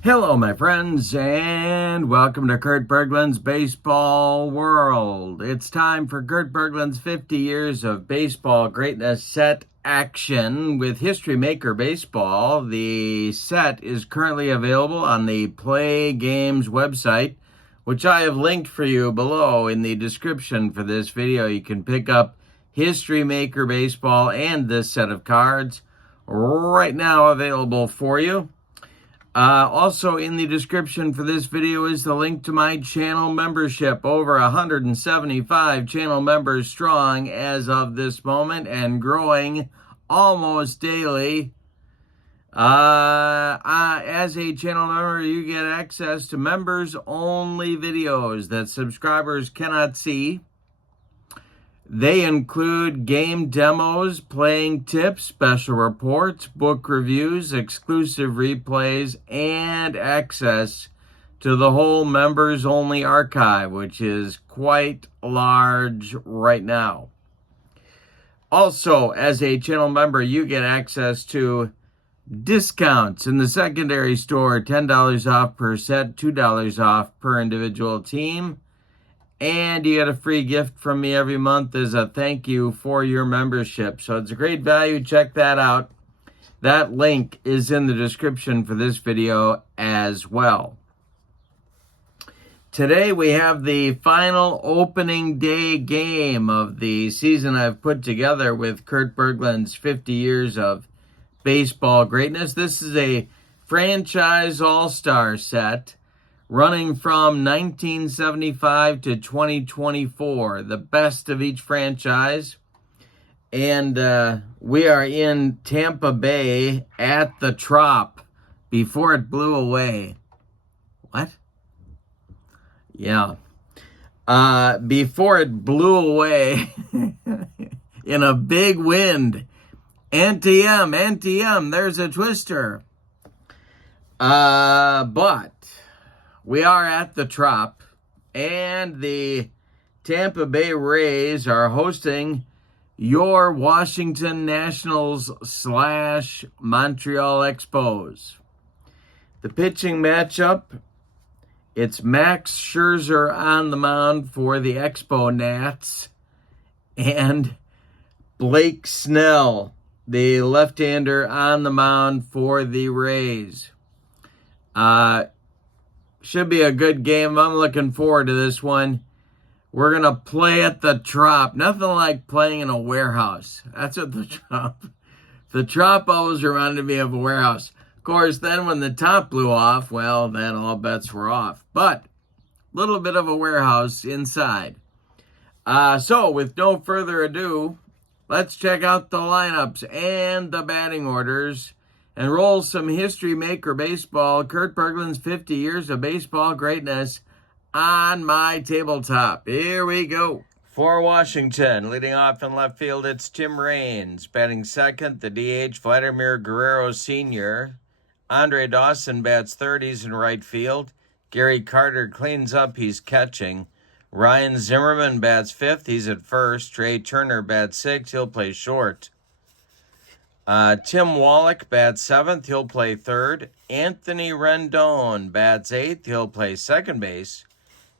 Hello, my friends, and welcome to Kurt Berglund's Baseball World. It's time for Kurt Berglund's 50 Years of Baseball Greatness set action with History Maker Baseball. The set is currently available on the PLAAY Games website, which I have linked for you below in the description for this video. You can pick up History Maker Baseball and this set of cards right now available for you. Also in the description for this video is the link to my channel membership. Over 175 channel members strong as of this moment and growing almost daily. As a channel member, you get access to members-only videos that subscribers cannot see. They include game demos, playing tips, special reports, book reviews, exclusive replays, and access to the whole members-only archive, which is quite large right now. Also, as a channel member, you get access to discounts in the secondary store, $10 off per set, $2 off per individual team. And you get a free gift from me every month as a thank you for your membership. So it's a great value. Check that out. That link is in the description for this video as well. Today we have the final opening day game of the season I've put together with Kurt Berglund's 50 Years of Baseball Greatness. This is a franchise all-star set running from 1975 to 2024, the best of each franchise. And we are in Tampa Bay at the Trop before it blew away. What? Yeah. Before it blew away in a big wind. NTM, there's a twister. But we are at the Trop, and the Tampa Bay Rays are hosting your Washington Nationals / Montreal Expos. The pitching matchup, it's Max Scherzer on the mound for the Expo Nats, and Blake Snell, the left-hander, on the mound for the Rays. Should be a good game. I'm looking forward to this one. We're going to play at the Trop. Nothing like playing in a warehouse. That's what the Trop always reminded me of a warehouse. Of course, then when the top blew off, well, then all bets were off. But a little bit of a warehouse inside. So with no further ado, let's check out the lineups and the batting orders and roll some History Maker Baseball, Kurt Berglund's 50 Years of Baseball Greatness on my tabletop. Here we go. For Washington, leading off in left field, it's Tim Raines. Batting second, the DH, Vladimir Guerrero Sr. Andre Dawson bats third, he's in right field. Gary Carter cleans up, he's catching. Ryan Zimmerman bats fifth, he's at first. Trey Turner bats sixth, he'll play short. Tim Wallach bats seventh, he'll play third. Anthony Rendon bats eighth, he'll play second base.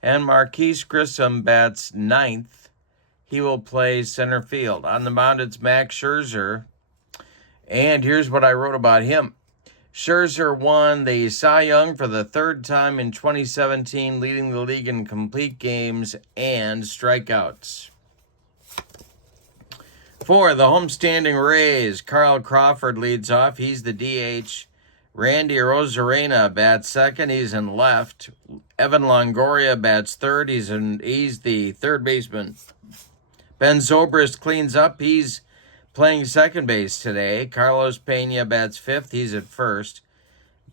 And Marquise Grissom bats ninth, he will play center field. On the mound, it's Max Scherzer. And here's what I wrote about him. Scherzer won the Cy Young for the third time in 2017, leading the league in complete games and strikeouts. For the homestanding Rays, Carl Crawford leads off. He's the DH. Randy Arozarena bats second. He's in left. Evan Longoria bats third. He's the third baseman. Ben Zobrist cleans up. He's playing second base today. Carlos Pena bats fifth. He's at first.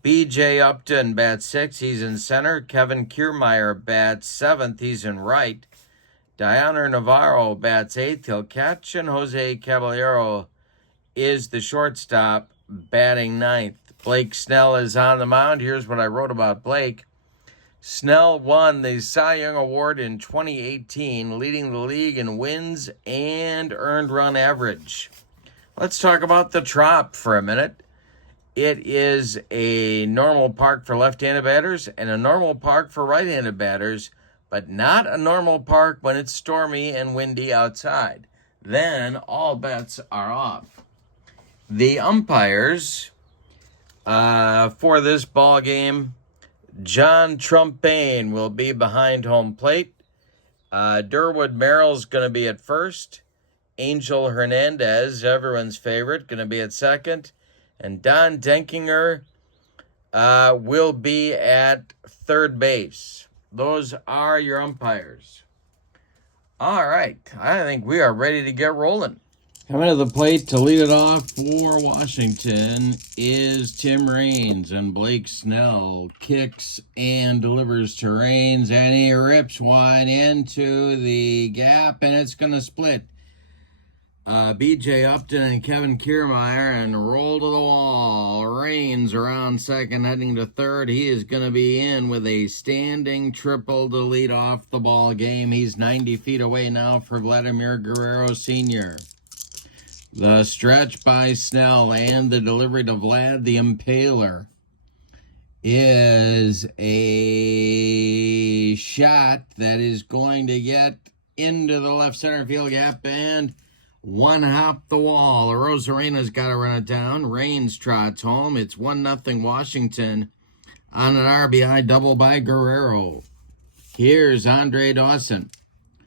B.J. Upton bats sixth. He's in center. Kevin Kiermaier bats seventh. He's in right. Diana Navarro bats eighth, he'll catch, and Jose Caballero is the shortstop, batting ninth. Blake Snell is on the mound. Here's what I wrote about Blake. Snell won the Cy Young Award in 2018, leading the league in wins and earned run average. Let's talk about the Trop for a minute. It is a normal park for left-handed batters and a normal park for right-handed batters, but not a normal park when it's stormy and windy outside. Then all bets are off. The umpires for this ball game, John Trumpain will be behind home plate. Durwood Merrill's going to be at first. Angel Hernandez, everyone's favorite, going to be at second. And Don Denkinger will be at third base. Those are your umpires. All right, I think we are ready to get rolling. Coming to the plate to lead it off for Washington is Tim Raines, and Blake Snell kicks and delivers to Raines, and he rips one into the gap, and it's going to split. B.J. Upton and Kevin Kiermaier, and roll to the wall. Raines around second, heading to third. He is going to be in with a standing triple to lead off the ball game. He's 90 feet away now for Vladimir Guerrero Sr. The stretch by Snell and the delivery to Vlad the Impaler is a shot that is going to get into the left center field gap and one hop the wall. Rosarena's got to run it down. Raines trots home. It's 1-0 Washington on an RBI double by Guerrero. Here's Andre Dawson.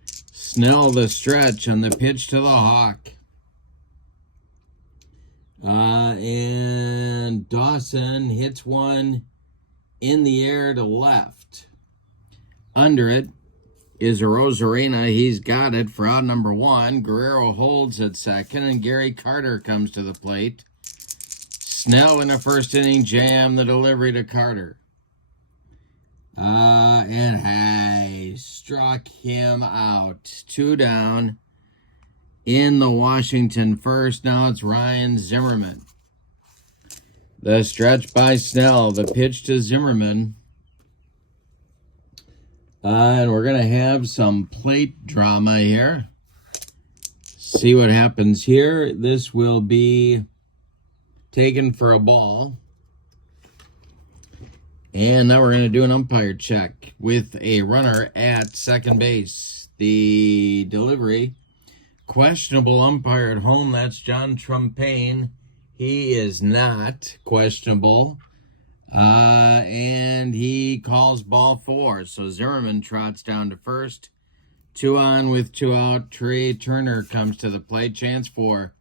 Snell the stretch on the pitch to the Hawk. And Dawson hits one in the air to left. Under it is a Rosarena. He's got it for out number one. Guerrero holds at second, and Gary Carter comes to the plate. Snell in a first inning jam, the delivery to Carter. And hey, struck him out. 2 down in the Washington first. Now it's Ryan Zimmerman. The stretch by Snell, the pitch to Zimmerman. And we're going to have some plate drama here. See what happens here. This will be taken for a ball. And now we're going to do an umpire check with a runner at second base. The delivery, questionable umpire at home. That's John Trumpain. He is not questionable. And he calls ball 4. So Zimmerman trots down to first. 2 on with 2 out. Trey Turner comes to the plate. Chance for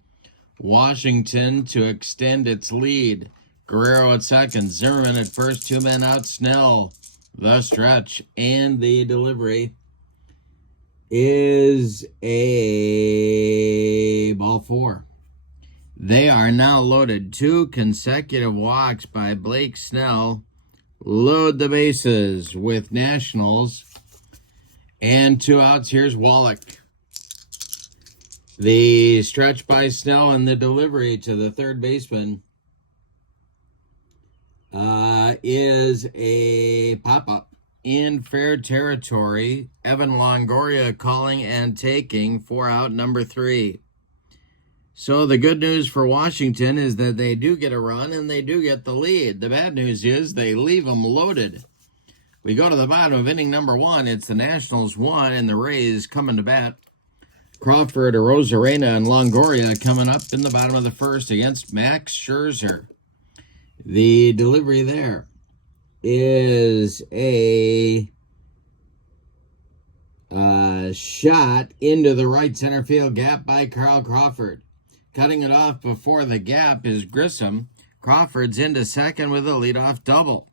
Washington to extend its lead. Guerrero at second. Zimmerman at first. 2 men out. Snell the stretch. And the delivery is a ball 4. They are now loaded. 2 consecutive walks by Blake Snell load the bases with Nationals. And 2 outs. Here's Wallach. The stretch by Snell and the delivery to the third baseman is a pop-up in fair territory. Evan Longoria calling and taking for out number 3. So the good news for Washington is that they do get a run and they do get the lead. The bad news is they leave them loaded. We go to the bottom of inning number 1. It's the Nationals 1 and the Rays coming to bat. Crawford, Rosarena, and Longoria coming up in the bottom of the first against Max Scherzer. The delivery there is a shot into the right center field gap by Carl Crawford. Cutting it off before the gap is Grissom. Crawford's into second with a leadoff double.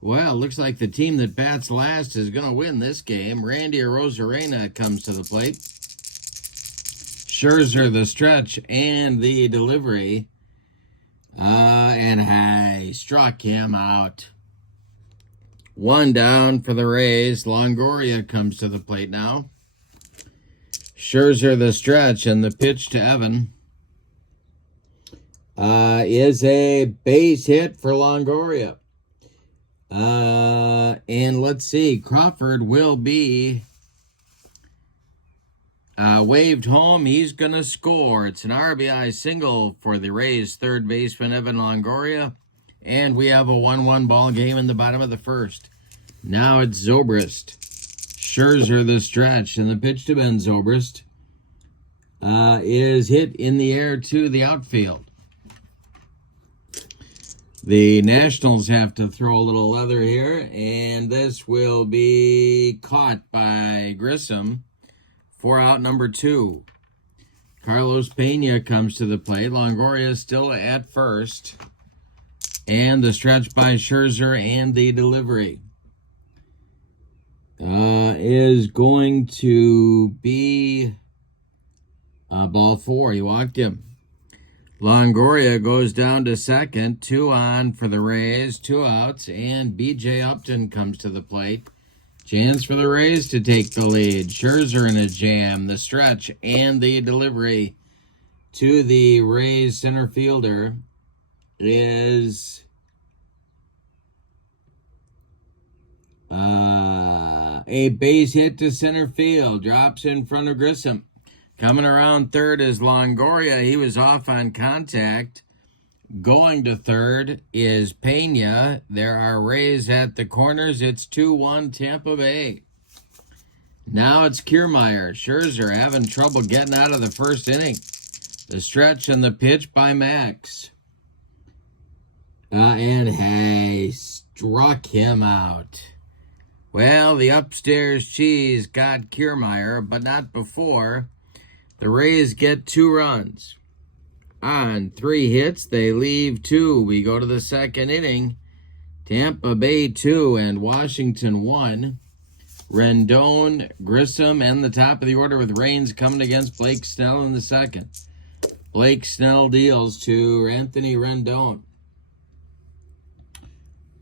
Well, looks like the team that bats last is going to win this game. Randy Arozarena comes to the plate. Scherzer the stretch and the delivery. And hey, struck him out. 1 down for the Rays. Longoria comes to the plate now. Scherzer the stretch, and the pitch to Evan is a base hit for Longoria. And let's see, Crawford will be Waved home. He's going to score. It's an RBI single for the Rays' third baseman, Evan Longoria. And we have a 1-1 ball game in the bottom of the first. Now it's Zobrist. Scherzer the stretch. And the pitch to Ben Zobrist is hit in the air to the outfield. The Nationals have to throw a little leather here, and this will be caught by Grissom for out number 2. Carlos Pena comes to the plate. Longoria still at first. And the stretch by Scherzer and the delivery is going to be ball 4. He walked him. Longoria goes down to second. 2 on for the Rays. 2 outs. And B.J. Upton comes to the plate. Chance for the Rays to take the lead. Scherzer in a jam. The stretch and the delivery to the Rays center fielder is a base hit to center field. Drops in front of Grissom. Coming around third is Longoria. He was off on contact. Going to third is Pena. There are Rays at the corners. It's 2-1 Tampa Bay. Now it's Kiermaier. Scherzer having trouble getting out of the first inning. The stretch and the pitch by Max. And hey, struck him out. Well, the upstairs cheese got Kiermaier, but not before. The Rays get 2 runs. On 3 hits, they leave 2. We go to the second inning. Tampa Bay 2 and Washington 1. Rendon, Grissom, and the top of the order with Raines coming against Blake Snell in the second. Blake Snell deals to Anthony Rendon.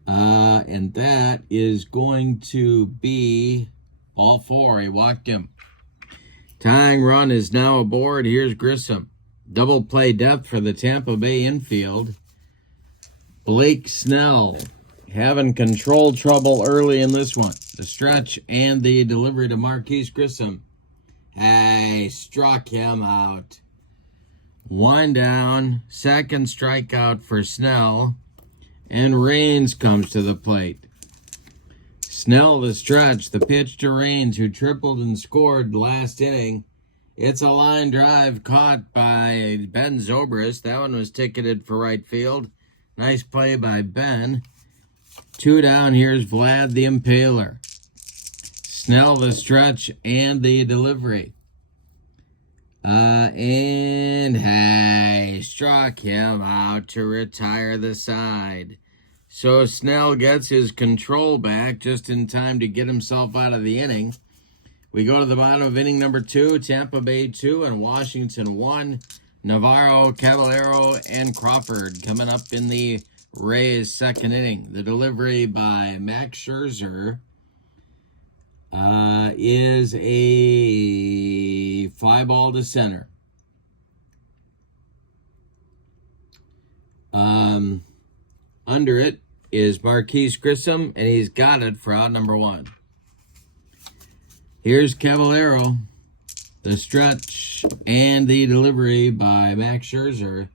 And that is going to be ball 4. He walked him. Tying run is now aboard. Here's Grissom. Double play depth for the Tampa Bay infield. Blake Snell having control trouble early in this one. The stretch and the delivery to Marquise Grissom. Hey, struck him out. 1 down. Second strikeout for Snell. And Raines comes to the plate. Snell the stretch, the pitch to Raines, who tripled and scored last inning. It's a line drive caught by Ben Zobrist. That one was ticketed for right field. Nice play by Ben. 2 down, here's Vlad the Impaler. Snell the stretch and the delivery. And hey, struck him out to retire the side. So Snell gets his control back just in time to get himself out of the inning. We go to the bottom of inning number 2. Tampa Bay 2 and Washington 1. Navarro, Caballero, and Crawford coming up in the Rays' second inning. The delivery by Max Scherzer is a fly ball to center. Under it is Marquise Grissom, and he's got it for out number 1. Here's Caballero, the stretch, and the delivery by Max Scherzer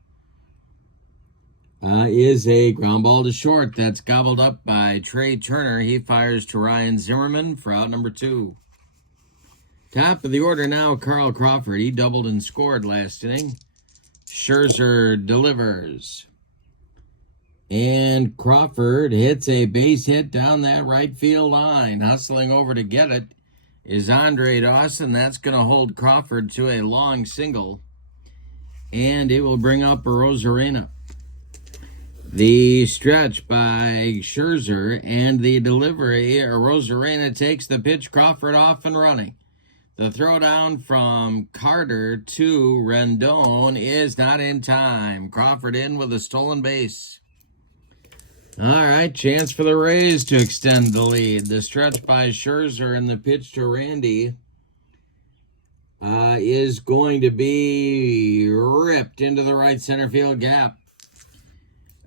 is a ground ball to short. That's gobbled up by Trey Turner. He fires to Ryan Zimmerman for out number 2. Top of the order now, Carl Crawford. He doubled and scored last inning. Scherzer delivers. And Crawford hits a base hit down that right field line. Hustling over to get it is Andre Dawson. That's going to hold Crawford to a long single. And it will bring up Arozarena. The stretch by Scherzer and the delivery. Arozarena takes the pitch. Crawford off and running. The throwdown from Carter to Rendon is not in time. Crawford in with a stolen base. All right, chance for the Rays to extend the lead. The stretch by Scherzer and the pitch to Randy is going to be ripped into the right center field gap.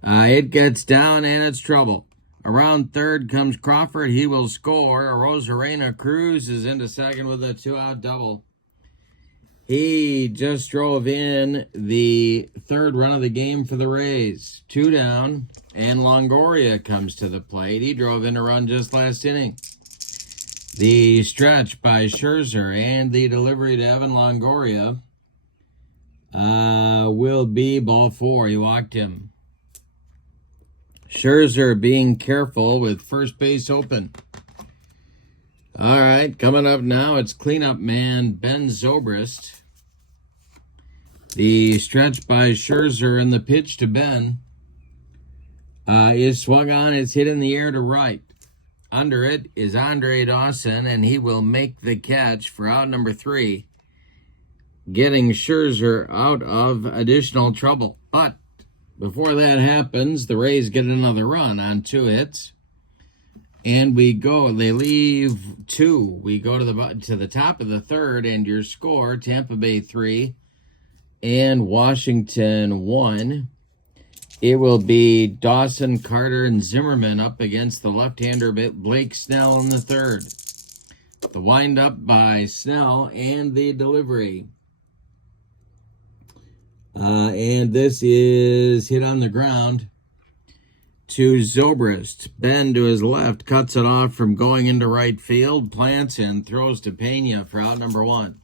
It gets down and it's trouble. Around third comes Crawford. He will score. Arozarena cruises into second with a 2-out double. He just drove in the third run of the game for the Rays. 2 down, and Longoria comes to the plate. He drove in a run just last inning. The stretch by Scherzer and the delivery to Evan Longoria will be ball 4. He walked him. Scherzer being careful with first base open. All right, coming up now, it's cleanup man Ben Zobrist. The stretch by Scherzer and the pitch to Ben is swung on. It's hit in the air to right. Under it is Andre Dawson, and he will make the catch for out number 3, getting Scherzer out of additional trouble. But before that happens, the Rays get another run on 2 hits. And they leave 2. We go to the top of the third, and your score, Tampa Bay 3 and Washington 1. It will be Dawson, Carter, and Zimmerman up against the left-hander Blake Snell in the third. The windup by Snell and the delivery. And this is hit on the ground to Zobrist. Ben to his left cuts it off from going into right field, plants and throws to Pena for out number 1.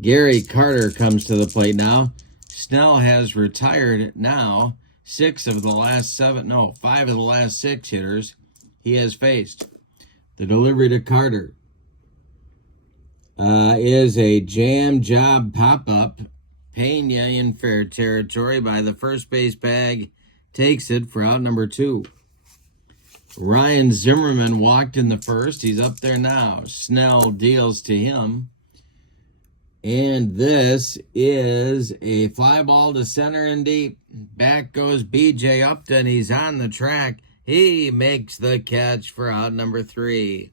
Gary Carter comes to the plate now. Snell has retired now. 5 of the last 6 hitters he has faced. The delivery to Carter is a jam job pop-up. Pena in fair territory by the first base bag. Takes it for out number 2. Ryan Zimmerman walked in the first. He's up there now. Snell deals to him. And this is a fly ball to center and deep. Back goes B.J. Upton. He's on the track. He makes the catch for out number 3.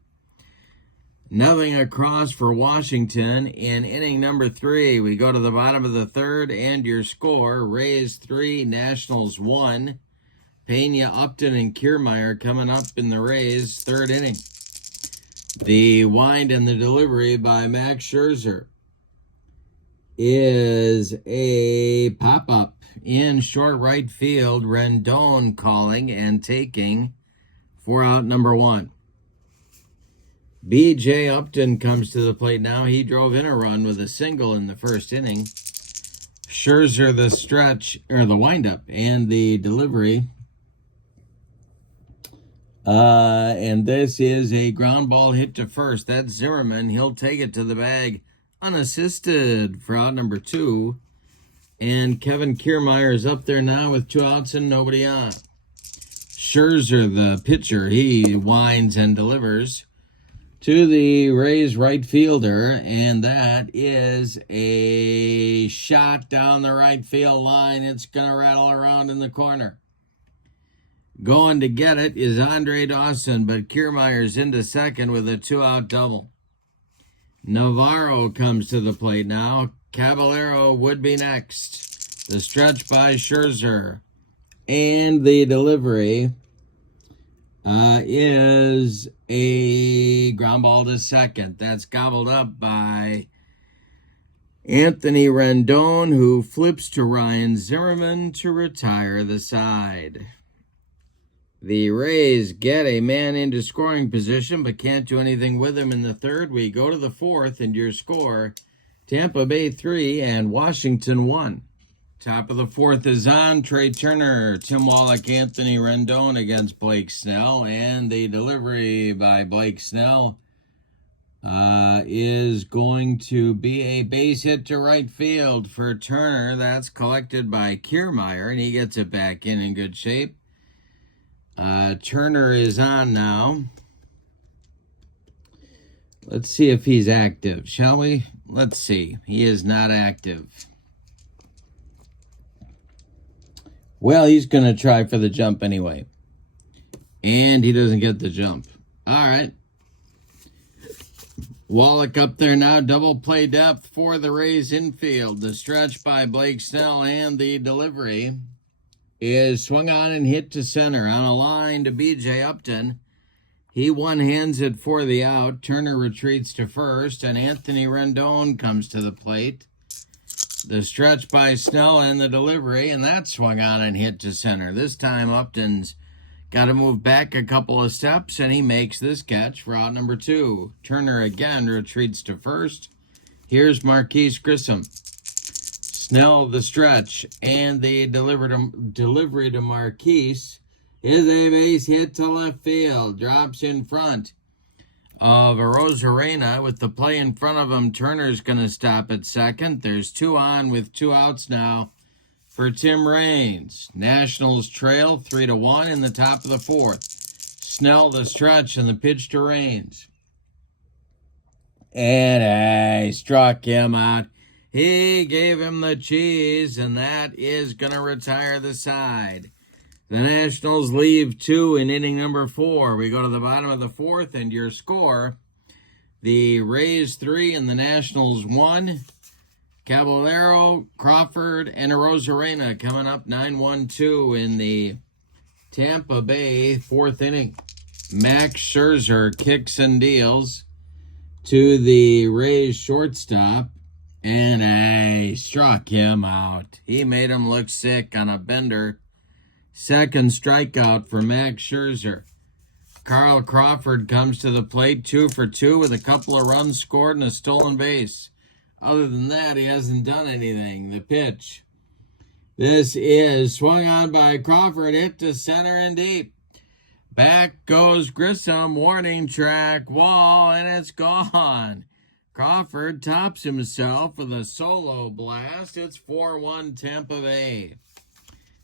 Nothing across for Washington in inning number 3. We go to the bottom of the third, and your score, Rays 3, Nationals 1. Pena, Upton, and Kiermaier coming up in the Rays' third inning. The wind and the delivery by Max Scherzer is a pop-up in short right field. Rendon calling and taking for out number 1. B.J. Upton comes to the plate now. He drove in a run with a single in the first inning. Scherzer the stretch, or the windup, and the delivery. And this is a ground ball hit to first. That's Zimmerman. He'll take it to the bag unassisted for out number 2. And Kevin Kiermaier is up there now with 2 outs and nobody on. Scherzer, the pitcher, he winds and delivers to the Rays right fielder, and that is a shot down the right field line. It's going to rattle around in the corner. Going to get it is Andre Dawson, but Kiermaier's into second with a 2-out double. Navarro comes to the plate now. Caballero would be next. The stretch by Scherzer, and the delivery is a ground ball to second. That's gobbled up by Anthony Rendon, who flips to Ryan Zimmerman to retire the side. The Rays get a man into scoring position, but can't do anything with him in the third. We go to the fourth, and your score, Tampa Bay 3 and Washington 1. Top of the fourth is on. Trey Turner, Tim Wallach, Anthony Rendon against Blake Snell. And the delivery by Blake Snell is going to be a base hit to right field for Turner. That's collected by Kiermaier, and he gets it back in good shape. Turner is on now. Let's see if he's active, shall we? Let's see. He is not active. Well, he's going to try for the jump anyway. And he doesn't get the jump. All right. Wallach up there now. Double play depth for the Rays infield. The stretch by Blake Snell, and the delivery is swung on and hit to center on a line to B.J. Upton. He one-hands it for the out. Turner retreats to first, and Anthony Rendon comes to the plate. The stretch by Snell and the delivery, and that swung on and hit to center. This time Upton's got to move back a couple of steps, and he makes this catch for out number 2. Turner again retreats to first. Here's Marquise Grissom. Snell the stretch, and the delivery to Marquise is a base hit to left field. Drops in front of Arozarena with the play in front of him. Turner's going to stop at second. There's 2 on with 2 outs now for Tim Raines. Nationals trail 3-1 in the top of the 4th. Snell the stretch and the pitch to Raines. And he struck him out. He gave him the cheese, and that is going to retire the side. The Nationals leave 2 in inning number 4. We go to the bottom of the 4th, and your score, the Rays 3 and the Nationals 1. Caballero, Crawford, and Arozarena coming up 9-1-2 in the Tampa Bay 4th inning. Max Scherzer kicks and deals to the Rays shortstop, and I struck him out. He made him look sick on a bender. Second strikeout for Max Scherzer. Carl Crawford comes to the plate 2 for 2 with a couple of runs scored and a stolen base. Other than that, he hasn't done anything. The pitch. This is swung on by Crawford, hit to center and deep. Back goes Grissom, warning track, wall, and it's gone. Crawford tops himself with a solo blast. It's 4-1 Tampa Bay.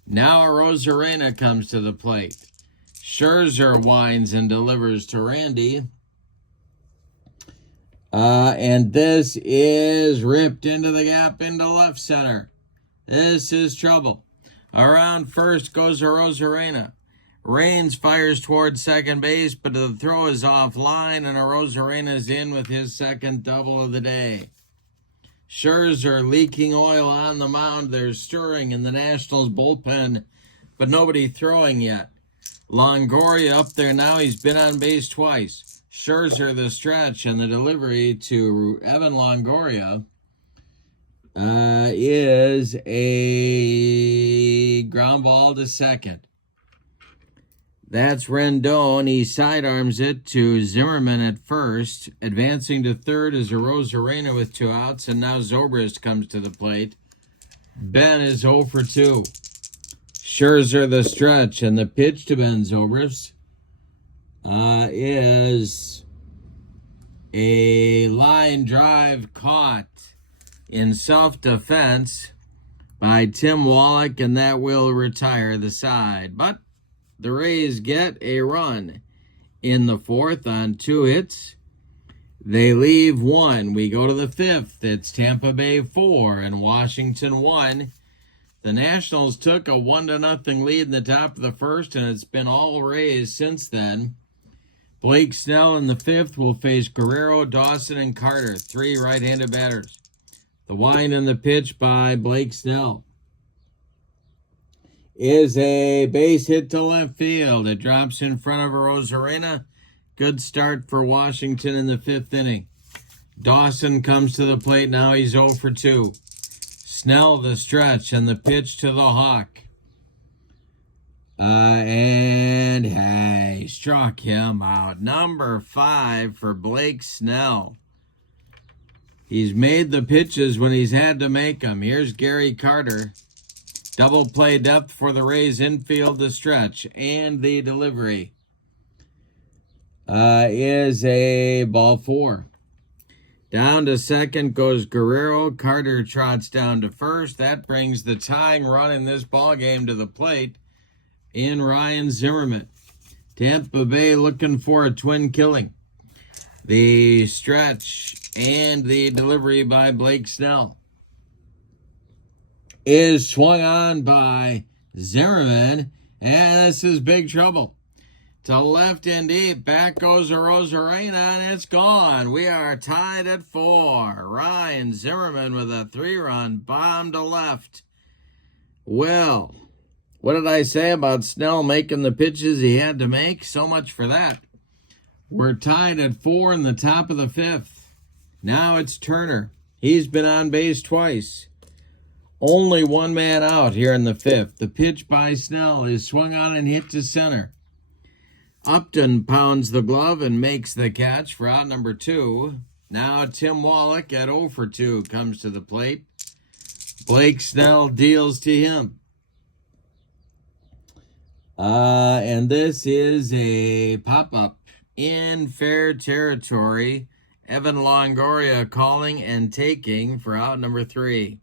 Now Arozarena comes to the plate. Scherzer winds and delivers to Randy. And this is ripped into the gap into left center. This is trouble. Around first goes Arozarena. Raines fires towards second base, but the throw is offline, and Arozarena is in with his second double of the day. Scherzer leaking oil on the mound. There's stirring in the Nationals bullpen, but nobody throwing yet. Longoria up there now. He's been on base twice. Scherzer the stretch, and the delivery to Evan Longoria is a ground ball to second. That's Rendon. He sidearms it to Zimmerman at first. Advancing to third is Arozarena with 2 outs, and now Zobrist comes to the plate. Ben is 0 for 2. Scherzer the stretch, and the pitch to Ben Zobrist is a line drive caught in self-defense by Tim Wallach, and that will retire the side. But the Rays get a run in the 4th on 2 hits. They leave 1. We go to the 5th. It's Tampa Bay 4 and Washington 1. The Nationals took a 1-0 lead in the top of the 1st, and it's been all Rays since then. Blake Snell in the 5th will face Guerrero, Dawson, and Carter, 3 right-handed batters. The wind and the pitch by Blake Snell is a base hit to left field. It drops in front of Arozarena. Good start for Washington in the 5th inning. Dawson comes to the plate. Now he's 0 for 2. Snell the stretch, and the pitch to the Hawk. And he struck him out. Number 5 for Blake Snell. He's made the pitches when he's had to make them. Here's Gary Carter. Double play depth for the Rays infield, the stretch, and the delivery is a ball 4. Down to second goes Guerrero. Carter trots down to first. That brings the tying run in this ball game to the plate in Ryan Zimmerman. Tampa Bay looking for a twin killing. The stretch and the delivery by Blake Snell is swung on by Zimmerman, and this is big trouble. To left and deep, back goes Arozarena, and it's gone. We are tied at 4. Ryan Zimmerman with a 3-run bomb to left. Well, what did I say about Snell making the pitches he had to make? So much for that. We're tied at 4 in the top of the 5th. Now it's Turner. He's been on base twice. Only one man out here in the 5th. The pitch by Snell is swung on and hit to center. Upton pounds the glove and makes the catch for out number 2. Now Tim Wallach at 0 for 2 comes to the plate. Blake Snell deals to him. And this is a pop-up in fair territory. Evan Longoria calling and taking for out number 3.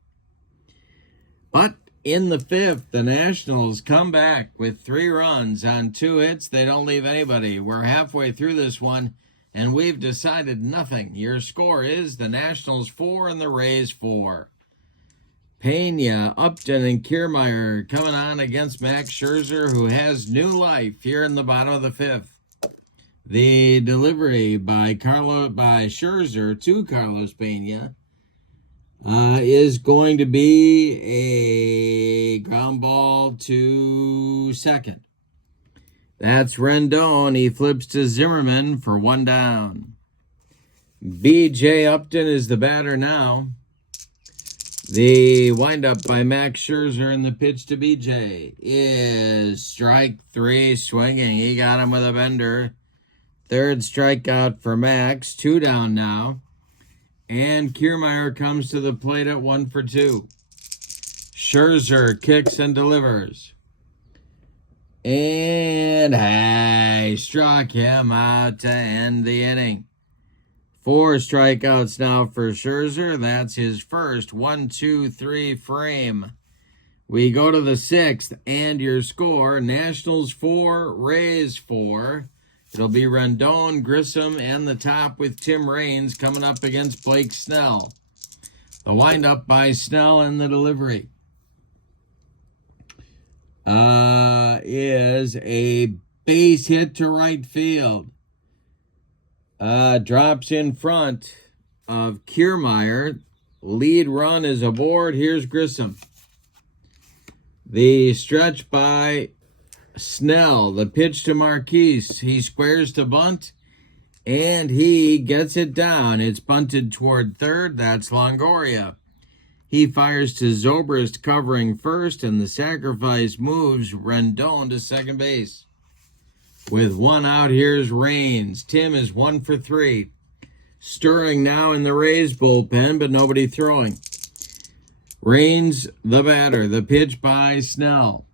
But in the 5th, the Nationals come back with 3 runs on 2 hits. They don't leave anybody. We're halfway through this one, and we've decided nothing. Your score is the Nationals 4 and the Rays 4. Pena, Upton, and Kiermaier coming on against Max Scherzer, who has new life here in the bottom of the 5th. The delivery by Scherzer to Carlos Pena is going to be a ground ball to second. That's Rendon. He flips to Zimmerman for 1 down. B.J. Upton is the batter now. The windup by Max Scherzer and the pitch to B.J. is strike 3 swinging. He got him with a bender. 3rd strikeout for Max. 2 down now. And Kiermaier comes to the plate at 1 for 2. Scherzer kicks and delivers. And he struck him out to end the inning. 4 strikeouts now for Scherzer. That's his first 1-2-3 frame. We go to the 6th, and your score, Nationals 4, Rays 4. It'll be Rendon, Grissom, and the top with Tim Raines coming up against Blake Snell. The windup by Snell and the delivery is a base hit to right field. Drops in front of Kiermaier. Lead run is aboard. Here's Grissom. The stretch by Snell. The pitch to Marquise. He squares to bunt, and he gets it down. It's bunted toward third. That's Longoria. He fires to Zobrist covering first, and the sacrifice moves Rendon to second base. With 1 out, here's Raines. Tim is 1 for 3. Stirring now in the Rays bullpen, but nobody throwing. Raines, the batter. The pitch by Snell.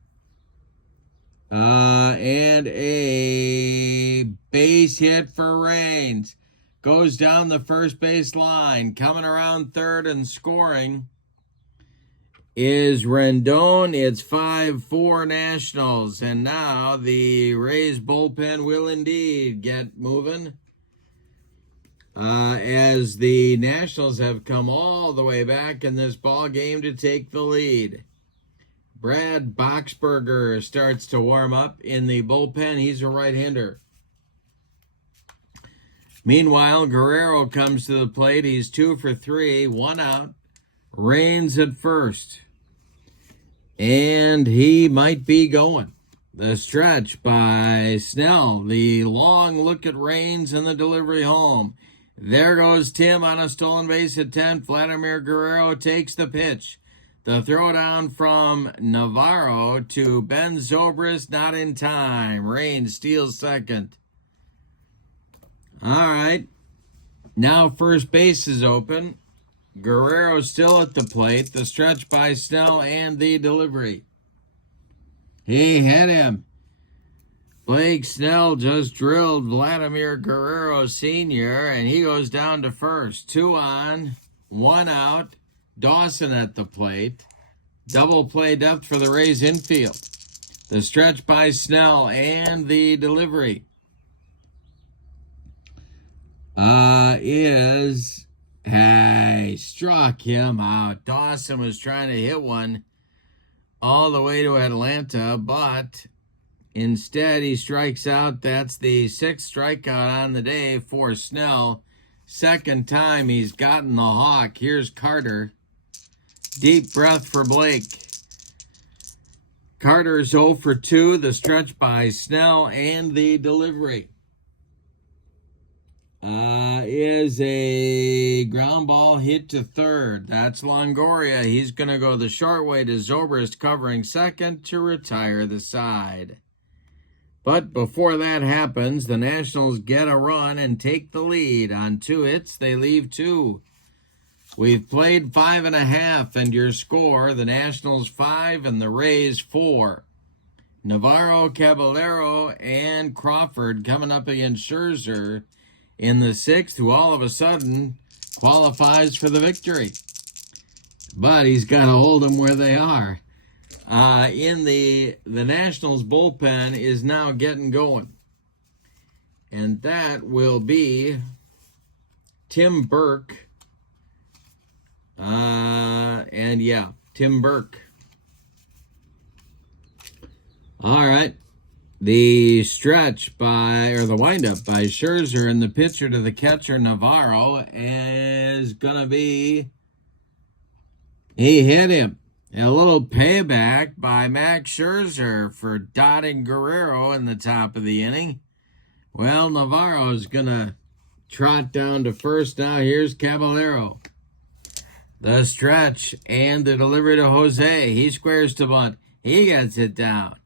And a base hit for Raines. Goes down the first base line. Coming around third and scoring is Rendon. It's 5-4 Nationals. And now the Rays bullpen will indeed get moving, as the Nationals have come all the way back in this ball game to take the lead. Brad Boxberger starts to warm up in the bullpen. He's a right-hander. Meanwhile, Guerrero comes to the plate. He's 2 for 3, 1 out. Raines at first. And he might be going. The stretch by Snell. The long look at Raines and the delivery home. There goes Tim on a stolen base at 10. Vladimir Guerrero takes the pitch. The throwdown from Navarro to Ben Zobrist, not in time. Raines steals second. All right. Now first base is open. Guerrero still at the plate. The stretch by Snell and the delivery. He hit him. Blake Snell just drilled Vladimir Guerrero Sr., and he goes down to first. 2 on, 1 out. Dawson at the plate. Double play depth for the Rays infield. The stretch by Snell and the delivery struck him out. Dawson was trying to hit one all the way to Atlanta, but instead he strikes out. That's the 6th strikeout on the day for Snell. Second time he's gotten the hawk. Here's Carter. Deep breath for Blake. Carter's 0 for 2. The stretch by Snell and the delivery. is a ground ball hit to third. That's Longoria. He's going to go the short way to Zobrist, covering second to retire the side. But before that happens, the Nationals get a run and take the lead. On 2 hits, they leave 2. We've played 5.5, and your score, the Nationals 5 and the Rays 4. Navarro, Caballero, and Crawford coming up against Scherzer in the 6th, who all of a sudden qualifies for the victory. But he's got to hold them where they are. In the Nationals bullpen is now getting going. And that will be Tim Burke. Tim Burke. All right. The stretch the windup by Scherzer, and the pitcher to the catcher, Navarro, is going to be, he hit him. A little payback by Max Scherzer for dotting Guerrero in the top of the inning. Well, Navarro's going to trot down to first now. Here's Caballero. The stretch and the delivery to Jose. He squares to bunt. He gets it down.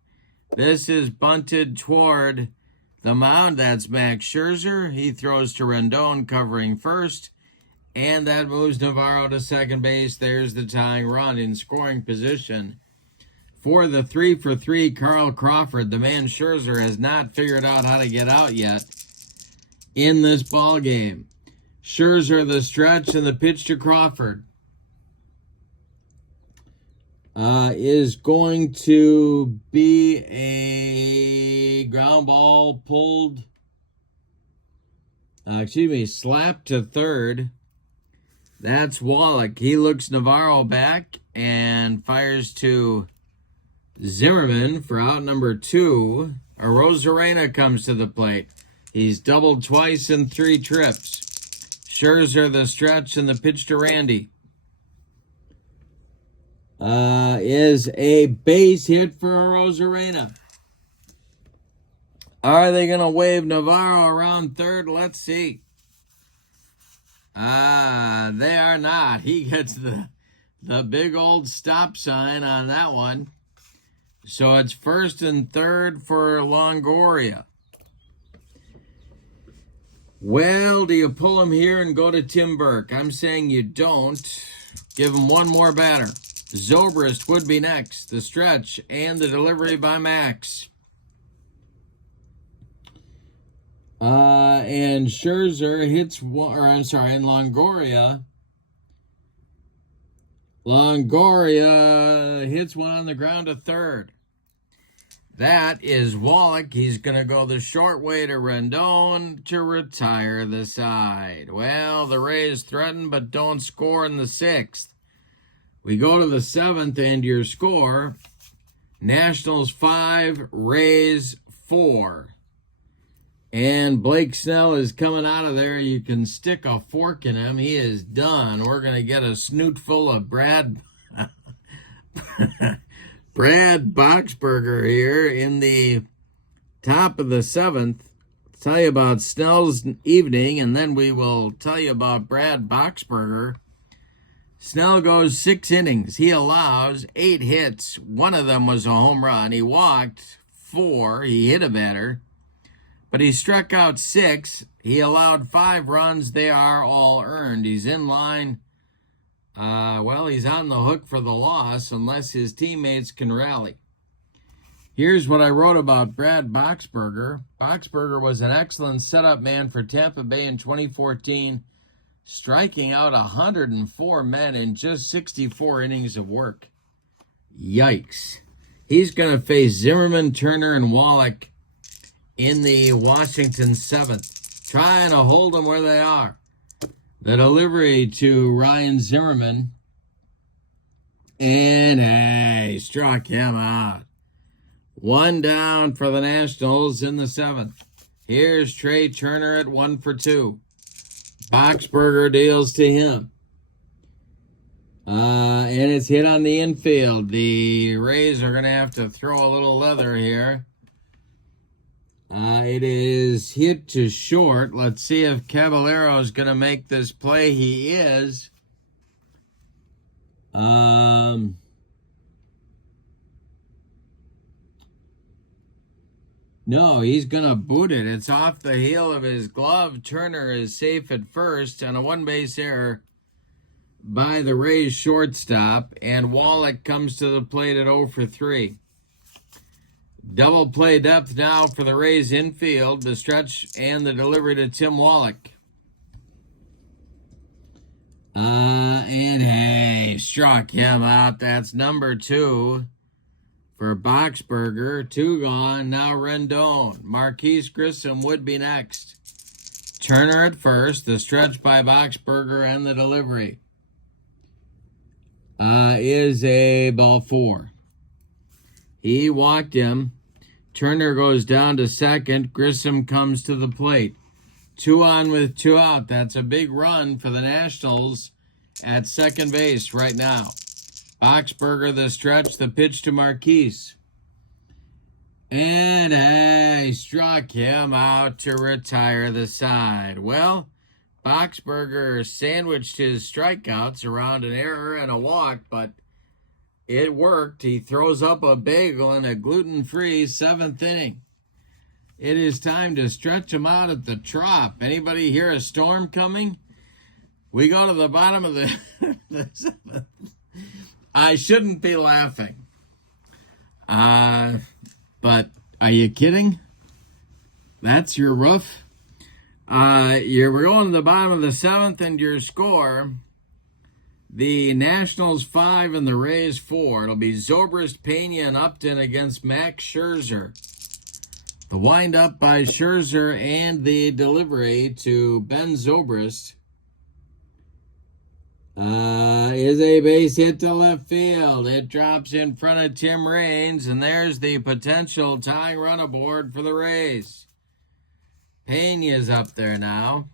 This is bunted toward the mound. That's Max Scherzer. He throws to Rendon, covering first. And that moves Navarro to second base. There's the tying run in scoring position. For the 3-for-3, Carl Crawford, the man Scherzer has not figured out how to get out yet in this ball game. Scherzer, the stretch, and the pitch to Crawford is going to be a ground ball pulled, slapped to third. That's Wallach. He looks Navarro back and fires to Zimmerman for out number 2. Arozarena comes to the plate. He's doubled twice in 3 trips. Scherzer, the stretch, and the pitch to Randy is a base hit for Arozarena. Are they going to wave Navarro around third? Let's see. They are not. He gets the big old stop sign on that one. So it's first and third for Longoria. Well, do you pull him here and go to Tim Burke? I'm saying you don't. Give him one more batter. Zobrist would be next. The stretch and the delivery by Max. And Scherzer hits one, and Longoria hits one on the ground to third. That is Wallach. He's going to go the short way to Rendon to retire the side. Well, the Rays threaten but don't score in the 6th. We go to the 7th, and your score, Nationals 5, Rays 4. And Blake Snell is coming out of there. You can stick a fork in him. He is done. We're going to get a snoot full of Brad Boxberger here in the top of the 7th. Tell you about Snell's evening, and then we will tell you about Brad Boxberger. Snell goes 6 innings. He allows 8 hits. One of them was a home run. He walked 4. He hit a batter. But he struck out 6. He allowed 5 runs. They are all earned. He's in line. He's on the hook for the loss unless his teammates can rally. Here's what I wrote about Brad Boxberger. Boxberger was an excellent setup man for Tampa Bay in 2014, striking out 104 men in just 64 innings of work. Yikes. He's going to face Zimmerman, Turner, and Wallach in the Washington 7th, trying to hold them where they are. The delivery to Ryan Zimmerman, and he struck him out. 1 down for the Nationals in the 7th. Here's Trey Turner at 1 for 2. Boxberger deals to him. And it's hit on the infield. The Rays are going to have to throw a little leather here. It is hit to short. Let's see if Caballero is going to make this play. He is. No, he's going to boot it. It's off the heel of his glove. Turner is safe at first on a one-base error by the Rays shortstop, and Wallach comes to the plate at 0 for 3. Double play depth now for the Rays infield. The stretch and the delivery to Tim Wallach. And hey, struck him out. That's number 2 for Boxberger. 2 gone. Now Rendon. Marquise Grissom would be next. Turner at first. The stretch by Boxberger and the delivery is a ball 4. He walked him. Turner goes down to second. Grissom comes to the plate. 2 on with 2 out. That's a big run for the Nationals at second base right now. Boxberger the stretch, the pitch to Marquise. And he struck him out to retire the side. Well, Boxberger sandwiched his strikeouts around an error and a walk, but it worked. He throws up a bagel in a gluten-free 7th inning. It is time to stretch him out at the Trop. Anybody hear a storm coming? We go to the bottom of the 7th. I shouldn't be laughing. But are you kidding? That's your roof? We're going to the bottom of the 7th, and your score, the Nationals 5 and the Rays 4. It'll be Zobrist, Pena, and Upton against Max Scherzer. The windup by Scherzer and the delivery to Ben Zobrist is a base hit to left field. It drops in front of Tim Raines, and there's the potential tying run aboard for the Rays. Pena's up there now.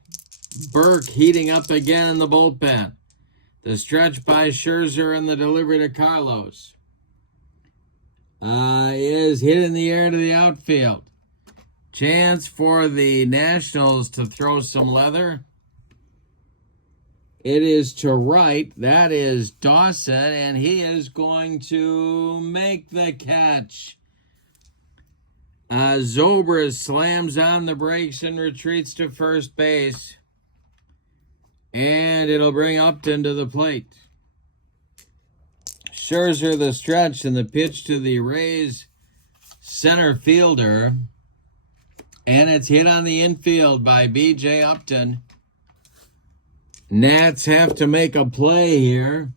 Burke heating up again in the bullpen. The stretch by Scherzer and the delivery to Carlos is hit in the air to the outfield. Chance for the Nationals to throw some leather. It is to right. That is Dawson, and he is going to make the catch. Zobrist slams on the brakes and retreats to first base. And it'll bring Upton to the plate. Scherzer the stretch and the pitch to the Rays center fielder. And it's hit on the infield by B.J. Upton. Nats have to make a play here.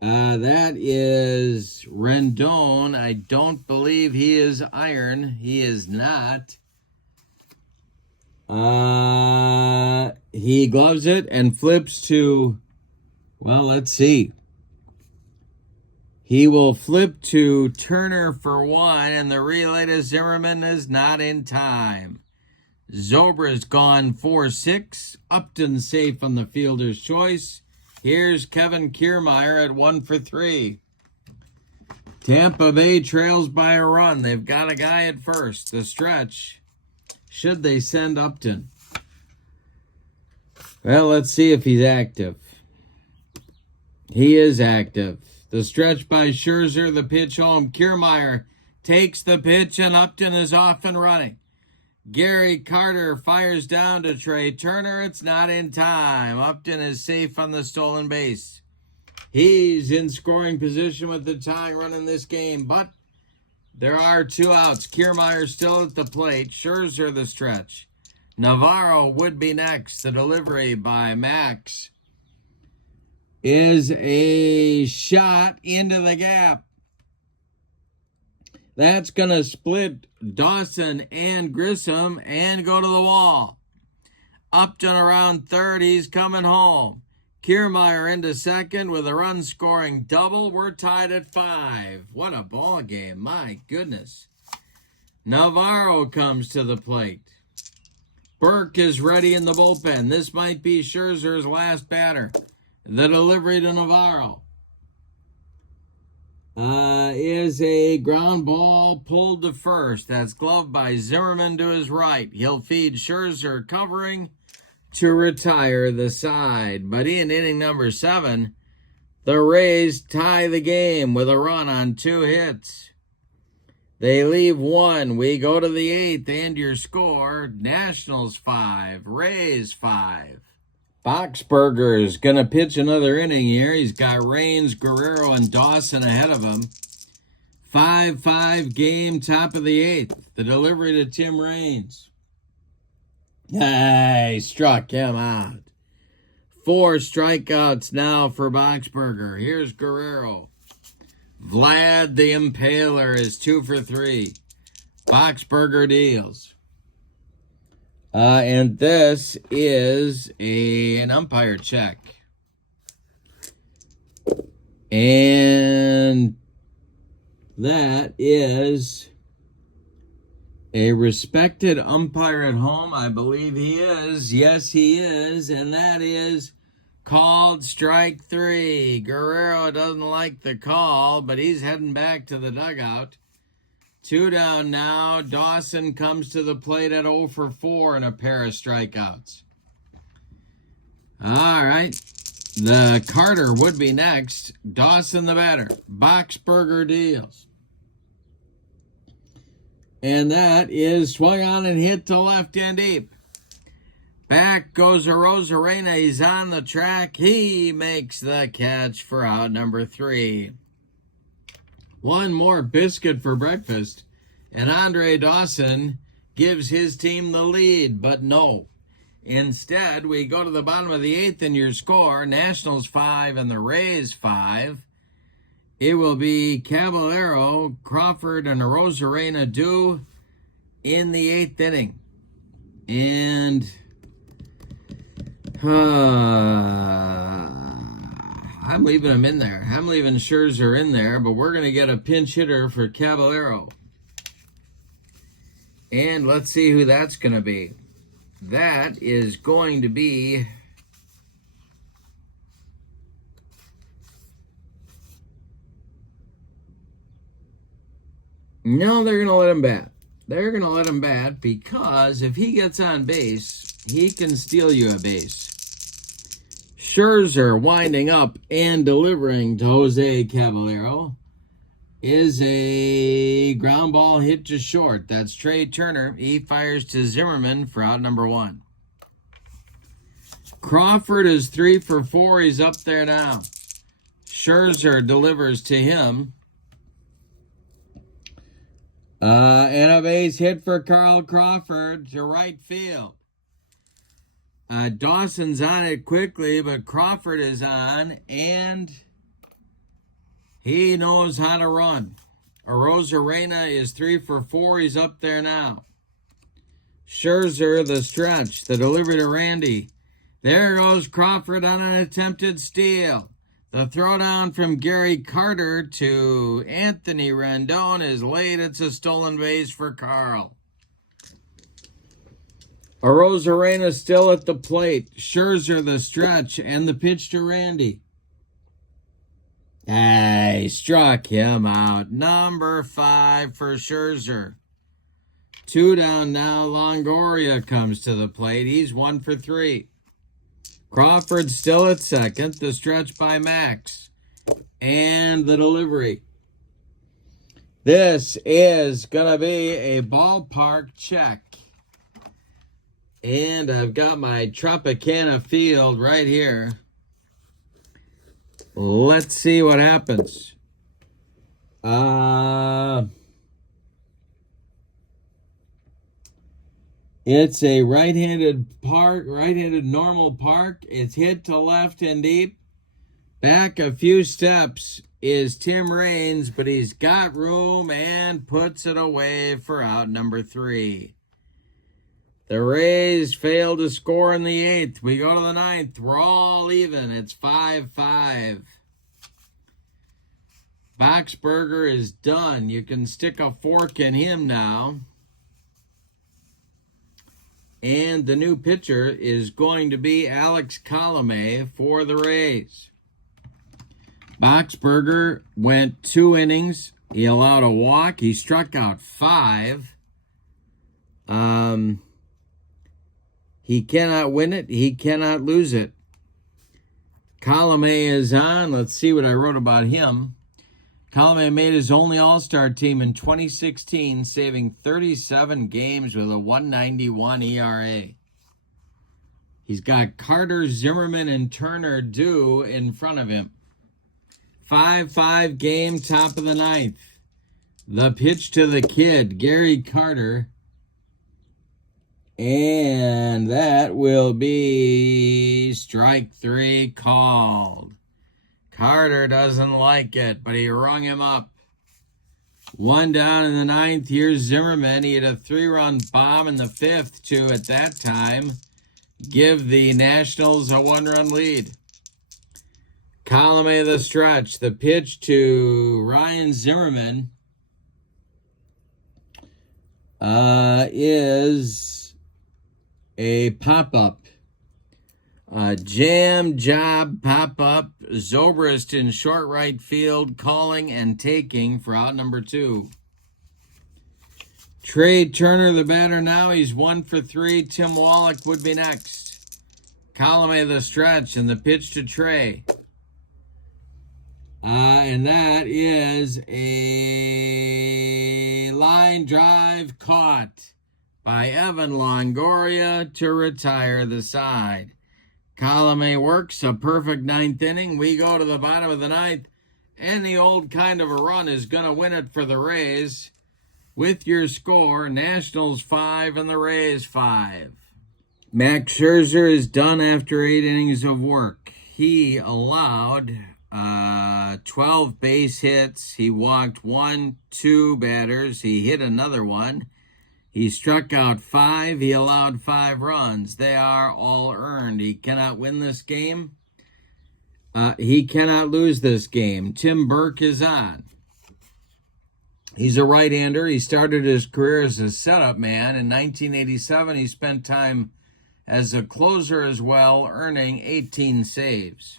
That is Rendon. I don't believe he is iron. He is not. He gloves it and flips to, well, let's see. He will flip to Turner for 1, and the relay to Zimmerman is not in time. Zobra's gone 4-6. Upton safe on the fielder's choice. Here's Kevin Kiermaier at 1 for 3. Tampa Bay trails by a run. They've got a guy at first. The stretch. Should they send Upton? Well, let's see if he's active. He is active. The stretch by Scherzer, the pitch home. Kiermaier takes the pitch, and Upton is off and running. Gary Carter fires down to Trey Turner. It's not in time. Upton is safe on the stolen base. He's in scoring position with the tying run in this game, but there are 2 outs. Kiermaier still at the plate. Scherzer the stretch. Navarro would be next. The delivery by Max is a shot into the gap. That's going to split Dawson and Grissom and go to the wall. Upton around third. He's coming home. Kiermaier into second with a run-scoring double. We're tied at 5. What a ball game. My goodness. Navarro comes to the plate. Burke is ready in the bullpen. This might be Scherzer's last batter. The delivery to Navarro. is a ground ball pulled to first. That's gloved by Zimmerman to his right. He'll feed Scherzer covering to retire the side. But in inning number 7, the Rays tie the game with a run on 2 hits. They leave 1. We go to the 8th, and your score, Nationals 5, Rays 5. Boxberger is going to pitch another inning here. He's got Raines, Guerrero, and Dawson ahead of him. 5-5 game, top of the 8th. The delivery to Tim Raines. He struck him out. 4 strikeouts now for Boxberger. Here's Guerrero. Vlad the Impaler is 2 for 3. Boxberger deals. And this is an umpire check. And that is a respected umpire at home. I believe he is. Yes, he is. And that is called strike 3. Guerrero doesn't like the call, but he's heading back to the dugout. 2 down now. Dawson comes to the plate at 0 for 4 in a pair of strikeouts. All right. The Carter would be next. Dawson the batter. Boxberger deals. And that is swung on and hit to left and deep. Back goes Arozarena. He's on the track. He makes the catch for out number 3. One more biscuit for breakfast, and Andre Dawson gives his team the lead, but no. Instead, we go to the bottom of the 8th, and your score, Nationals 5 and the Rays 5. It will be Caballero, Crawford, and Arozarena due in the 8th inning. And I'm leaving him in there. I'm leaving Scherzer in there, but we're going to get a pinch hitter for Caballero. And let's see who that's going to be. That is going to be no, they're going to let him bat. They're going to let him bat because if he gets on base, he can steal you a base. Scherzer winding up and delivering to Jose Caballero is a ground ball hit to short. That's Trey Turner. He fires to Zimmerman for out number 1. Crawford is 3 for 4. He's up there now. Scherzer delivers to him. And a base hit for Carl Crawford to right field. Dawson's on it quickly, but Crawford is on, and he knows how to run. Arozarena is 3 for 4. He's up there now. Scherzer, the stretch, the delivery to Randy. There goes Crawford on an attempted steal. The throwdown from Gary Carter to Anthony Rendon is late. It's a stolen base for Carl. Arozarena still at the plate. Scherzer the stretch and the pitch to Randy. He struck him out. Number 5 for Scherzer. 2 down now. Longoria comes to the plate. He's 1 for 3. Crawford still at second. The stretch by Max. And the delivery. This is going to be a ballpark check. And I've got my Tropicana field right here. Let's see what happens. It's a right-handed normal park. It's hit to left and deep. Back a few steps is Tim Raines, but he's got room and puts it away for out number 3. The Rays fail to score in the 8th. We go to the 9th. We're all even. It's 5-5. Boxberger is done. You can stick a fork in him now. And the new pitcher is going to be Alex Colomé for the Rays. Boxberger went 2 innings. He allowed a walk. He struck out 5. He cannot win it. He cannot lose it. Column A is on. Let's see what I wrote about him. Column A made his only All-Star team in 2016, saving 37 games with a 191 ERA. He's got Carter, Zimmerman, and Turner due in front of him. 5-5 game, top of the 9th. The pitch to the kid, Gary Carter. And that will be strike 3 called. Carter doesn't like it, but he rung him up. 1 down in the 9th. Here's Zimmerman. He had a 3-run bomb in the 5th to, at that time, give the Nationals a 1-run lead. Column A of the stretch. The pitch to Ryan Zimmerman is a pop-up. Jam job pop-up. Zobrist in short right field, calling and taking for out number 2. Trey Turner, the batter now. He's 1 for 3. Tim Wallach would be next. Column A of the stretch, and the pitch to Trey. And that is a line drive caught by Evan Longoria to retire the side. Column A works, a perfect 9th inning. We go to the bottom of the 9th, and the old kind of a run is going to win it for the Rays. With your score, Nationals 5 and the Rays 5. Max Scherzer is done after 8 innings of work. He allowed 12 base hits. He walked 2 batters. He hit another one. He struck out 5. He allowed 5 runs. They are all earned. He cannot win this game. He cannot lose this game. Tim Burke is on. He's a right-hander. He started his career as a setup man. In 1987, he spent time as a closer as well, earning 18 saves.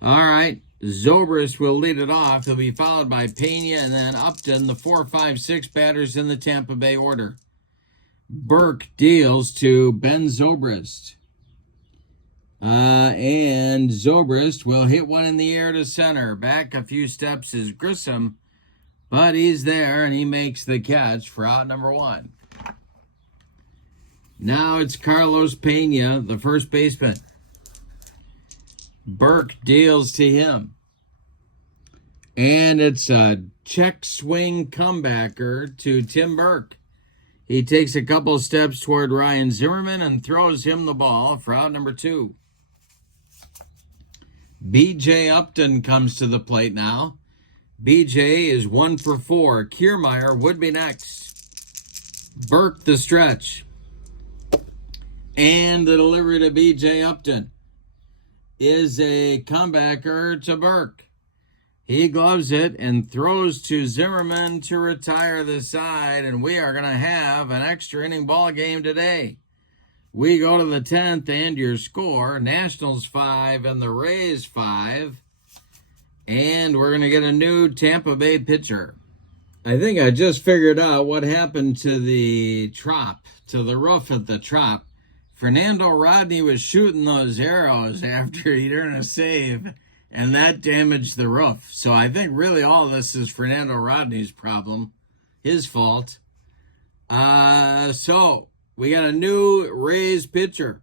All right, Zobrist will lead it off. He'll be followed by Pena and then Upton, the 4, 5, 6 batters in the Tampa Bay order. Burke deals to Ben Zobrist. And Zobrist will hit one in the air to center. Back a few steps is Grissom, but he's there and he makes the catch for out number 1. Now it's Carlos Pena, the first baseman. Burke deals to him. And it's a check swing comebacker to Tim Burke. He takes a couple steps toward Ryan Zimmerman and throws him the ball for out number 2. B.J. Upton comes to the plate now. B.J. is 1 for 4. Kiermaier would be next. Burke the stretch. And the delivery to B.J. Upton is a comebacker to Burke. He gloves it and throws to Zimmerman to retire the side, and we are going to have an extra inning ball game today. We go to the 10th, and your score, Nationals 5 and the Rays 5, and we're going to get a new Tampa Bay pitcher. I think I just figured out what happened to the trop, to the roof at the trop. Fernando Rodney was shooting those arrows after he'd earned a save, and that damaged the roof. So I think really all this is Fernando Rodney's problem, his fault. So we got a new Rays pitcher.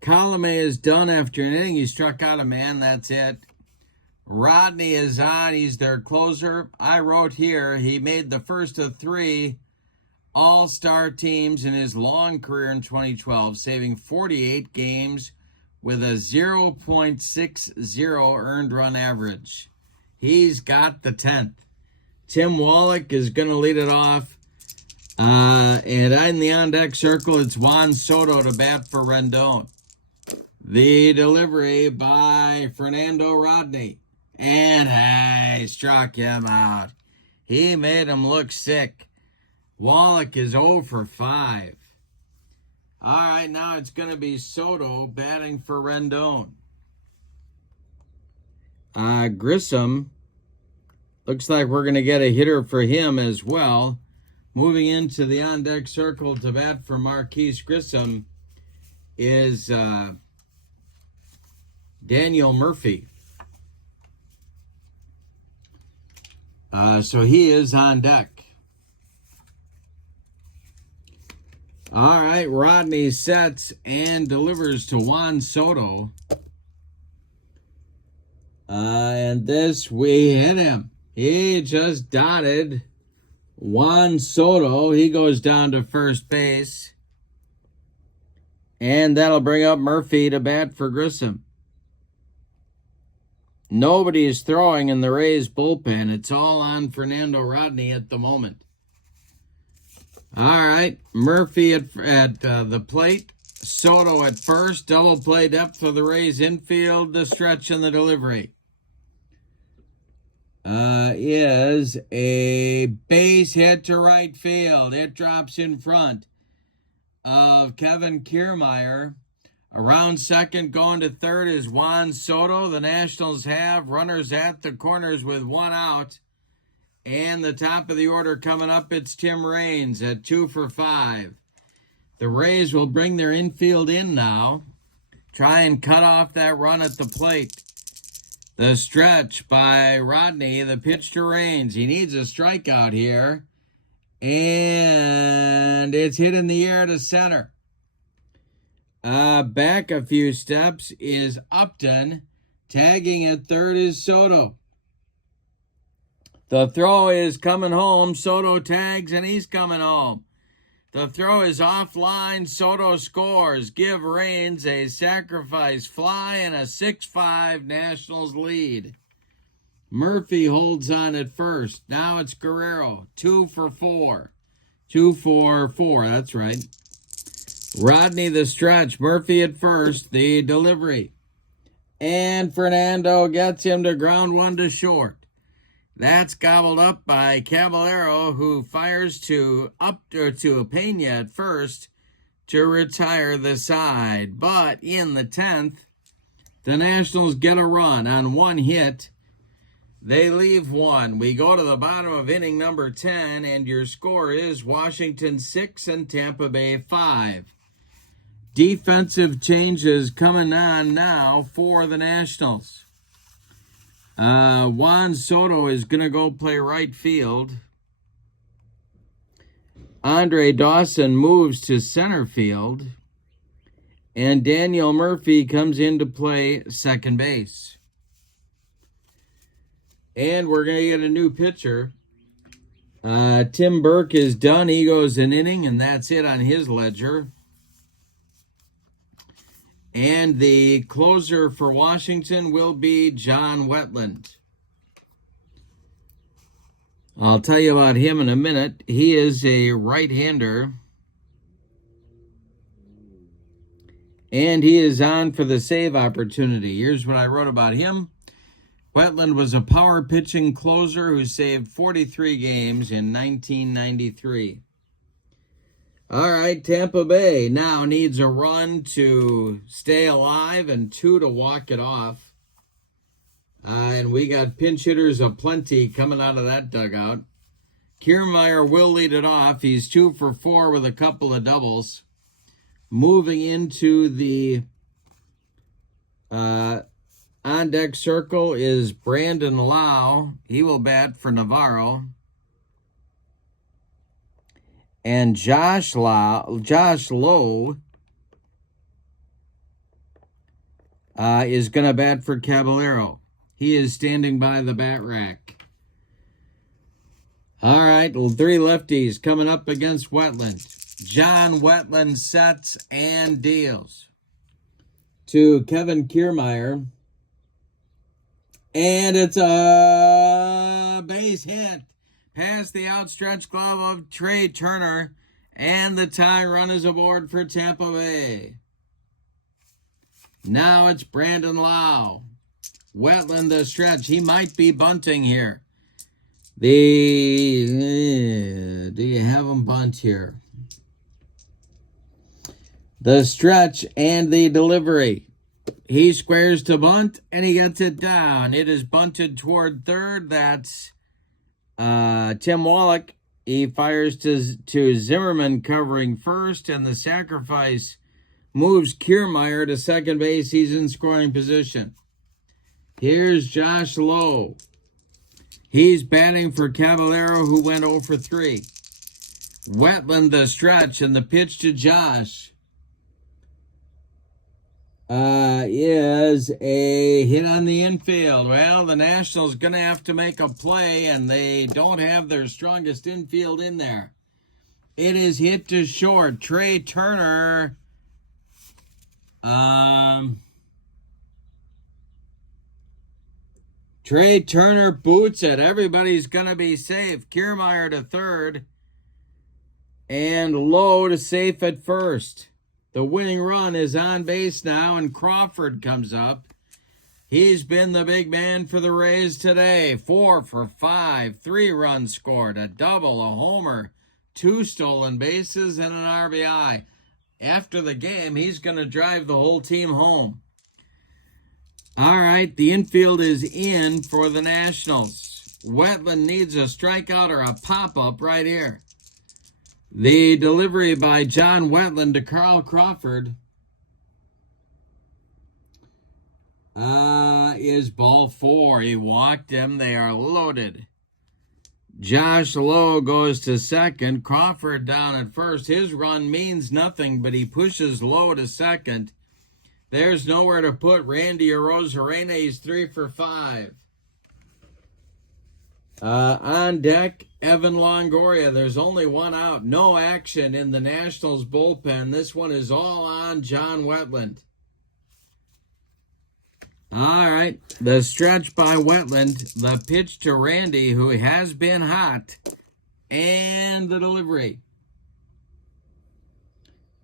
Column A is done after an inning. He struck out a man, that's it. Rodney is on, he's their closer. I wrote here, he made the first of 3 all-star teams in his long career in 2012, saving 48 games with a 0.60 earned run average. He's got the 10th. Tim Wallach is going to lead it off. And in the on-deck circle, it's Juan Soto to bat for Rendon. The delivery by Fernando Rodney. And he struck him out. He made him look sick. Wallach is 0 for 5. All right, now it's going to be Soto batting for Rendon. Grissom, looks like we're going to get a hitter for him as well. Moving into the on-deck circle to bat for Marquise Grissom is Daniel Murphy. So he is on deck. All right, Rodney sets and delivers to Juan Soto. And this, we hit him. He just dotted Juan Soto. He goes down to first base. And that'll bring up Murphy to bat for Grissom. Nobody is throwing in the Rays bullpen. It's all on Fernando Rodney at the moment. All right, Murphy at the plate. Soto at first. Double play depth for the Rays infield. The stretch and the delivery is a base hit to right field. It drops in front of Kevin Kiermaier. Around second, going to third is Juan Soto. The Nationals have runners at the corners with one out. And the top of the order coming up, it's Tim Raines at 2 for 5. The Rays will bring their infield in now. Try and cut off that run at the plate. The stretch by Rodney, the pitch to Raines. He needs a strikeout here. And it's hit in the air to center. Back a few steps is Upton. Tagging at third is Soto. The throw is coming home. Soto tags and he's coming home. The throw is offline. Soto scores. Give Raines a sacrifice fly and a 6-5 Nationals lead. Murphy holds on at first. Now it's Guerrero. 2 for 4. 2 for 4. That's right. Rodney the stretch. Murphy at first. The delivery. And Fernando gets him to ground one to short. That's gobbled up by Caballero, who fires to Pena at first to retire the side. But in the 10th, the Nationals get a run on one hit. They leave one. We go to the bottom of inning number 10, and your score is Washington 6 and Tampa Bay 5. Defensive changes coming on now for the Nationals. Juan Soto is going to go play right field. Andre Dawson moves to center field. And Daniel Murphy comes in to play second base. And we're going to get a new pitcher. Tim Burke is done. He goes an inning, and that's it on his ledger. And the closer for Washington will be John Wetland. I'll tell you about him in a minute. He is a right-hander. And he is on for the save opportunity. Here's what I wrote about him. Wetland was a power pitching closer who saved 43 games in 1993. All right, Tampa Bay now needs a run to stay alive and 2 to walk it off. And we got pinch hitters aplenty coming out of that dugout. Kiermaier will lead it off. He's 2 for 4 with a couple of doubles. Moving into the on-deck circle is Brandon Lau. He will bat for Navarro. And Josh Lowe is going to bat for Caballero. He is standing by the bat rack. All right, 3 lefties coming up against Wetland. John Wetland sets and deals to Kevin Kiermaier. And it's a base hit past the outstretched glove of Trey Turner, and the tie run is aboard for Tampa Bay. Now it's Brandon Lau. Wetland the stretch. He might be bunting here. Do you have him bunt here? The stretch and the delivery. He squares to bunt, and he gets it down. It is bunted toward third. That's Tim Wallach. He fires to Zimmerman covering first, and the sacrifice moves Kiermaier to second base. He's in scoring position. Here's Josh Lowe. He's batting for Caballero, who went 0 for 3. Wetland the stretch, and the pitch to Josh is a hit on the infield. Well, the Nationals going to have to make a play, and they don't have their strongest infield in there. It is hit to short. Trey Turner. Trey Turner boots it. Everybody's going to be safe. Kiermaier to third. And Lowe to safe at first. The winning run is on base now, and Crawford comes up. He's been the big man for the Rays today. 4 for 5, 3 runs scored, a double, a homer, 2 stolen bases, and an RBI. After the game, he's going to drive the whole team home. All right, the infield is in for the Nationals. Wetland needs a strikeout or a pop-up right here. The delivery by John Wetland to Carl Crawford is ball 4. He walked him. They are loaded. Josh Lowe goes to second. Crawford down at first. His run means nothing, but he pushes Lowe to second. There's nowhere to put Randy Arozarena. He's 3 for 5. On deck, Evan Longoria. There's only one out. No action in the Nationals bullpen. This one is all on John Wetland. All right, the stretch by Wetland. The pitch to Randy, who has been hot. And the delivery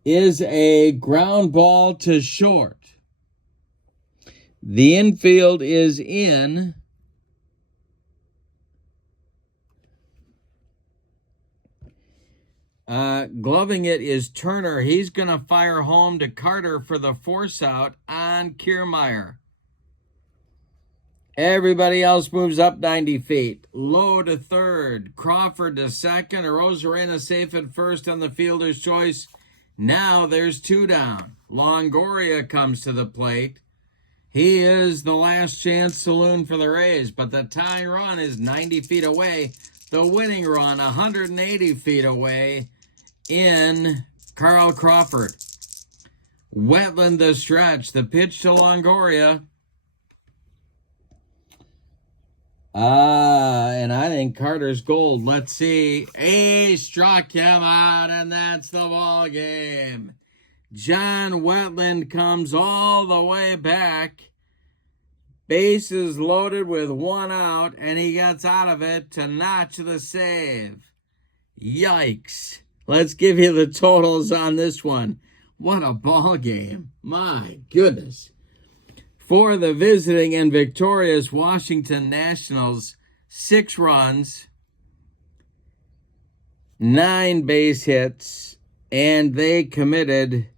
is a ground ball to short. The infield is in. Gloving it is Turner. He's going to fire home to Carter for the force out on Kiermaier. Everybody else moves up 90 feet. Lowe to third. Crawford to second. Arozarena safe at first on the fielder's choice. Now there's 2 down. Longoria comes to the plate. He is the last chance saloon for the Rays, but the tying run is 90 feet away. The winning run 180 feet away in Carl Crawford. Wetland the stretch. The pitch to Longoria. And I think Carter's gold. Let's see. He struck him out, and that's the ball game. John Wetland comes all the way back. Bases loaded with 1 out, and he gets out of it to notch the save. Yikes. Let's give you the totals on this one. What a ball game. My goodness. For the visiting and victorious Washington Nationals, 6 runs, 9 base hits, and they committed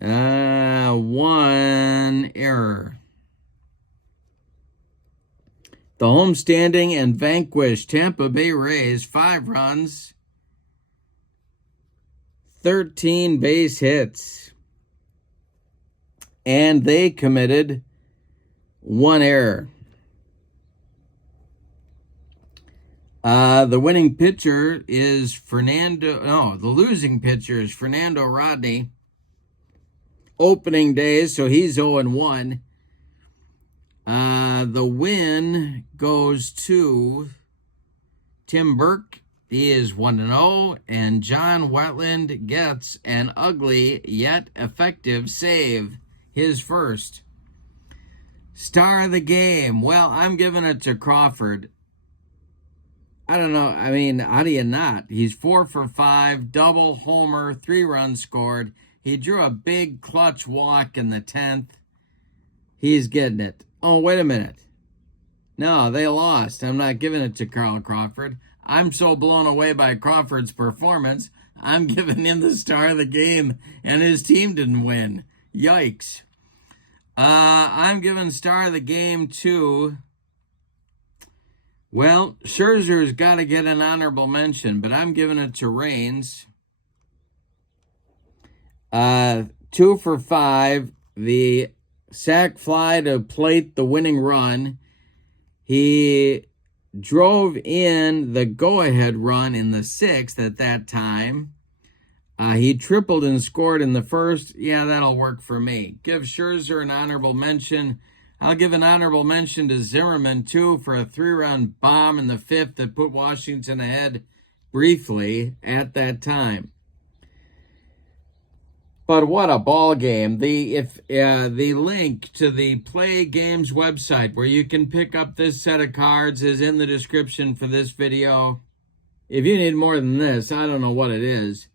1 error. The homestanding and vanquished Tampa Bay Rays, 5 runs, 13 base hits, and they committed 1 error. The winning pitcher is the losing pitcher is Fernando Rodney. Opening day, so he's 0-1. The win goes to Tim Burke. He is 1-0, and John Wetland gets an ugly yet effective save, his first. Star of the game. Well, I'm giving it to Crawford. I don't know. I mean, how do you not? He's 4 for 5, double, homer, 3 runs scored. He drew a big clutch walk in the 10th. He's getting it. Oh, wait a minute. No, they lost. I'm not giving it to Carl Crawford. I'm so blown away by Crawford's performance, I'm giving him the star of the game, and his team didn't win. Yikes. I'm giving star of the game to, well, Scherzer's got to get an honorable mention, but I'm giving it to Reigns. 2 for 5. The sac fly to plate the winning run. He drove in the go-ahead run in the 6th at that time. He tripled and scored in the 1st. Yeah, that'll work for me. Give Scherzer an honorable mention. I'll give an honorable mention to Zimmerman, too, for a 3-run bomb in the 5th that put Washington ahead briefly at that time. But what a ball game. The link to the Play Games website where you can pick up this set of cards is in the description for this video. If you need more than this, I don't know what it is.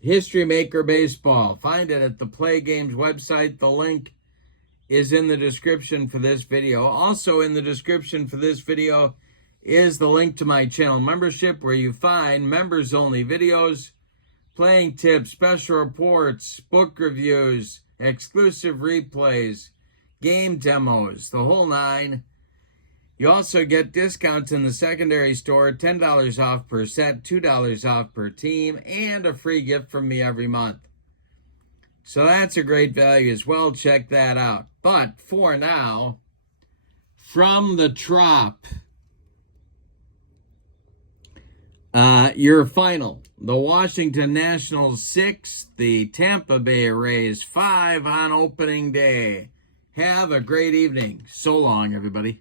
History Maker Baseball. Find it at the Play Games website. The link is in the description for this video. Also in the description for this video is the link to my channel membership where you find members-only videos, playing tips, special reports, book reviews, exclusive replays, game demos, the whole 9. You also get discounts in the secondary store, $10 off per set, $2 off per team, and a free gift from me every month. So that's a great value as well. Check that out. But for now, from the Trop, your final. The Washington Nationals 6, the Tampa Bay Rays 5 on opening day. Have a great evening. So long, everybody.